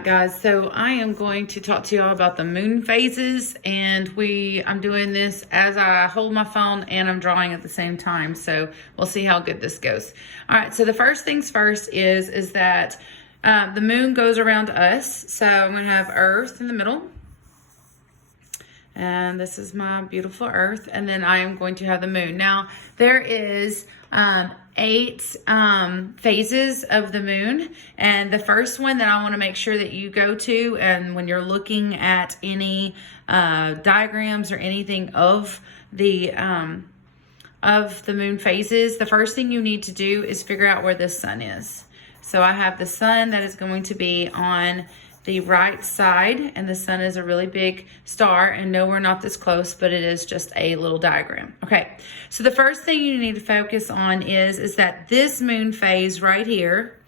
right, guys, so I am going to talk to y'all about the moon phases, and I'm doing this as I hold my phone and I'm drawing at the same time, so we'll see how good this goes. All right, so the first things first is that the moon goes around us, so I'm going to have Earth in the middle, and this is my beautiful Earth, and then I am going to have the moon. Now, there is 8 phases of the moon, and the first one that I want to make sure that you go to, and when you're looking at any diagrams or anything of the moon phases, the first thing you need to do is figure out where the sun is. So I have the sun that is going to be on the right side, and the sun is a really big star, and no, we're not this close, but it is just a little diagram. Okay, so the first thing you need to focus on is that this moon phase right here,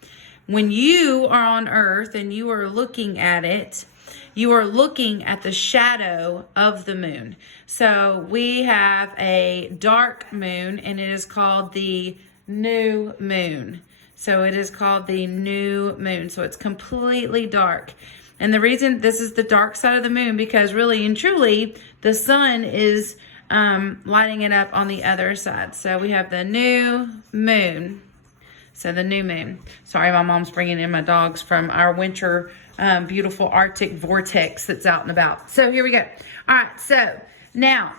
when you are on Earth and you are looking at it, you are looking at the shadow of the moon. So we have a dark moon, and it is called the new moon. So it is called the new moon. So it's completely dark. And the reason this is the dark side of the moon, because really and truly, the sun is lighting it up on the other side. So we have the new moon. So the new moon. Sorry, my mom's bringing in my dogs from our winter beautiful Arctic vortex that's out and about. So here we go. All right, so now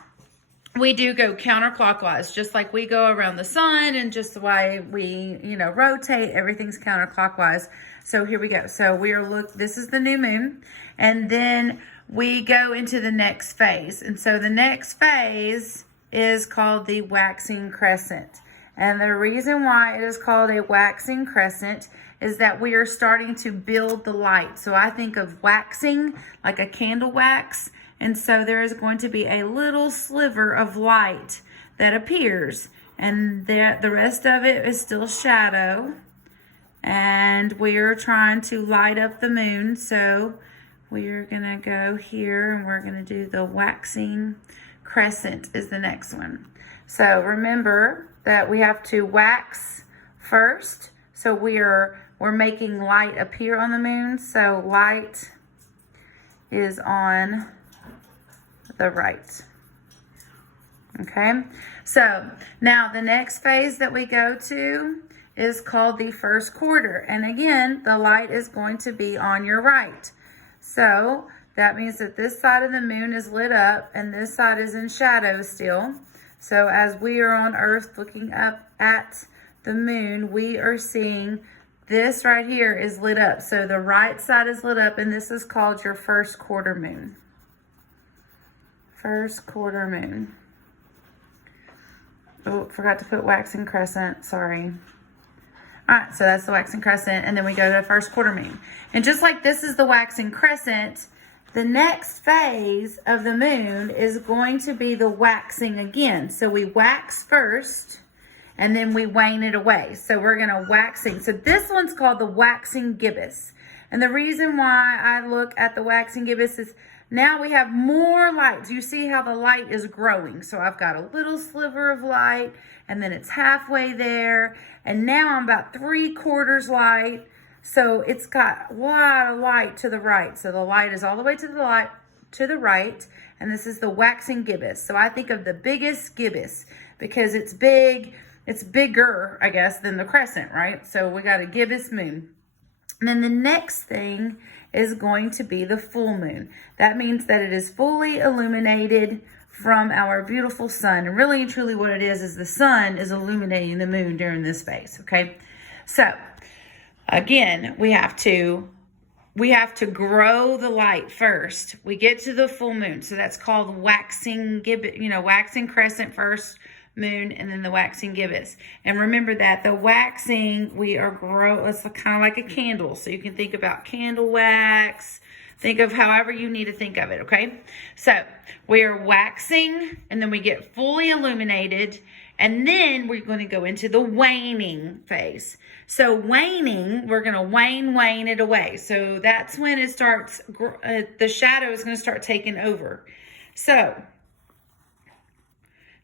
we do go counterclockwise, just like we go around the sun, and just the way we, rotate, everything's counterclockwise. So here we go. So this is the new moon, and then we go into the next phase. And so the next phase is called the waxing crescent. And the reason why it is called a waxing crescent is that we are starting to build the light. So I think of waxing like a candle wax. And so there is going to be a little sliver of light that appears, and the rest of it is still shadow. And we are trying to light up the moon. So we are going to go here, and we're going to do the waxing crescent is the next one. So remember that we have to wax first. So we're making light appear on the moon. So light is on the right. Okay, so now the next phase that we go to is called the first quarter, and again the light is going to be on your right. So that means that this side of the moon is lit up and this side is in shadow still. So as we are on Earth looking up at the moon, we are seeing this right here is lit up. So the right side is lit up, and this is called your first quarter moon. First quarter moon. Oh, forgot to put waxing crescent, sorry. All right, so that's the waxing crescent, and then we go to the first quarter moon. And just like this is the waxing crescent, the next phase of the moon is going to be the waxing again. So we wax first, and then we wane it away. So we're gonna waxing. So this one's called the waxing gibbous. And the reason why I look at the waxing gibbous is now we have more light. Do you see how the light is growing? So I've got a little sliver of light, and then it's halfway there, and now I'm about 3/4 light. So it's got a lot of light to the right. So the light is all the way to the right, and this is the waxing gibbous. So I think of the biggest gibbous because it's big, it's bigger, I guess, than the crescent, right? So we got a gibbous moon. And then the next thing is going to be the full moon. That means that it is fully illuminated from our beautiful sun. And really and truly what it is the sun is illuminating the moon during this phase, okay? So again, we have to grow the light first. We get to the full moon. So that's called waxing gibbous, waxing crescent first moon, and then the waxing gibbous. And remember that the waxing, it's kind of like a candle. So you can think about candle wax. Think of however you need to think of it, okay? So we are waxing, and then we get fully illuminated, and then we're going to go into the waning phase. So waning, we're going to wane it away. So that's when it starts, the shadow is going to start taking over. So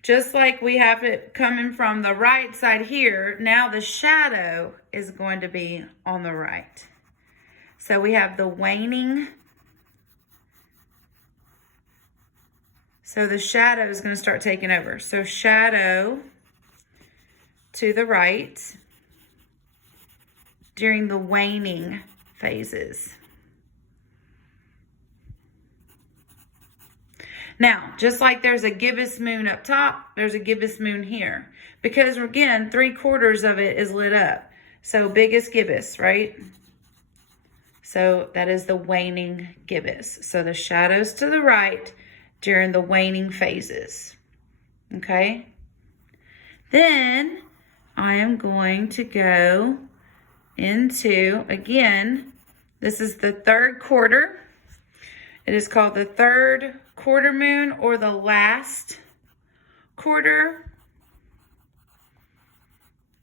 just like we have it coming from the right side here, now the shadow is going to be on the right. So we have the waning. So the shadow is going to start taking over. So shadow to the right during the waning phases. Now, just like there's a gibbous moon up top, there's a gibbous moon here. Because again, 3/4 of it is lit up. So biggest gibbous, right? So that is the waning gibbous. So the shadows to the right during the waning phases. Okay? Then I am going to go into, again, this is the 3rd quarter. It is called the 3rd quarter moon or the last quarter.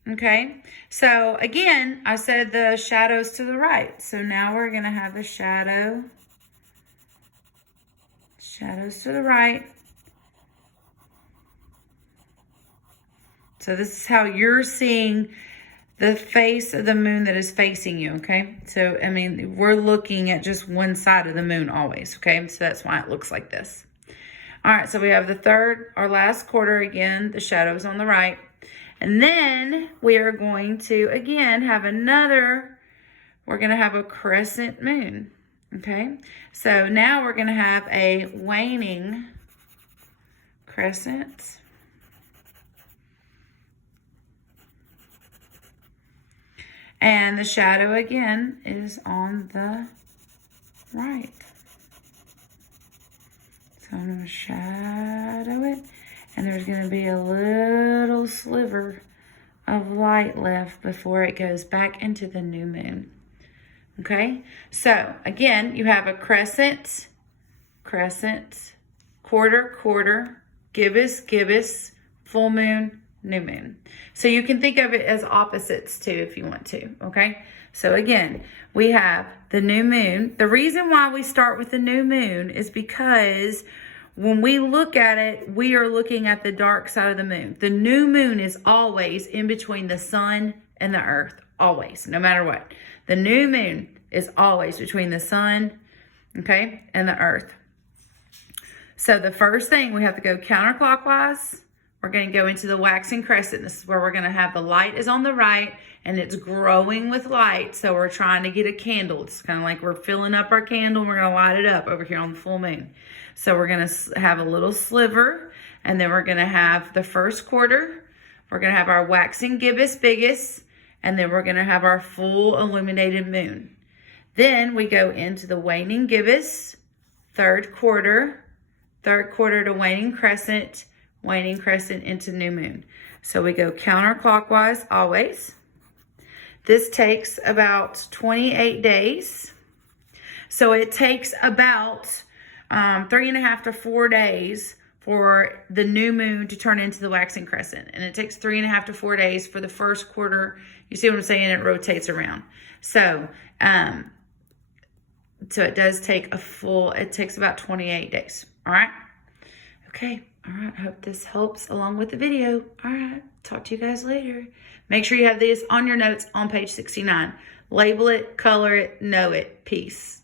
Okay, so again, I said the shadows to the right. So now we're going to have the shadows to the right. So this is how you're seeing the face of the moon that is facing you, okay? So, I mean, we're looking at just one side of the moon always, okay? So that's why it looks like this. All right, so we have the 3rd, our last quarter again, the shadows on the right. And then we are going to, again, have another, we're going to have a crescent moon, okay? So now we're going to have a waning crescent. And the shadow, again, is on the right. So I'm going to shadow it. And there's going to be a little sliver of light left before it goes back into the new moon. Okay? So, again, you have a crescent, quarter, gibbous, full moon, new moon. So you can think of it as opposites too if you want to, okay? So again, we have the new moon. The reason why we start with the new moon is because when we look at it, we are looking at the dark side of the moon. The new moon is always in between the sun and the earth, always, no matter what. The new moon is always between the sun, okay, and the earth. So the first thing, we have to go counterclockwise. We're going to go into the waxing crescent. This is where we're going to have the light is on the right and it's growing with light. So we're trying to get a candle. It's kind of like we're filling up our candle. We're going to light it up over here on the full moon. So we're going to have a little sliver, and then we're going to have the 1st quarter. We're going to have our waxing gibbous biggest, and then we're going to have our full illuminated moon. Then we go into the waning gibbous, 3rd quarter to waning crescent into new moon. So we go counterclockwise always. This takes about 28 days. So it takes about 3.5 to 4 days for the new moon to turn into the waxing crescent. And it takes 3.5 to 4 days for the 1st quarter. You see what I'm saying? It rotates around. So, so it does take it takes about 28 days. All right. Okay. All right. I hope this helps along with the video. All right. Talk to you guys later. Make sure you have this on your notes on page 69. Label it, color it, know it. Peace.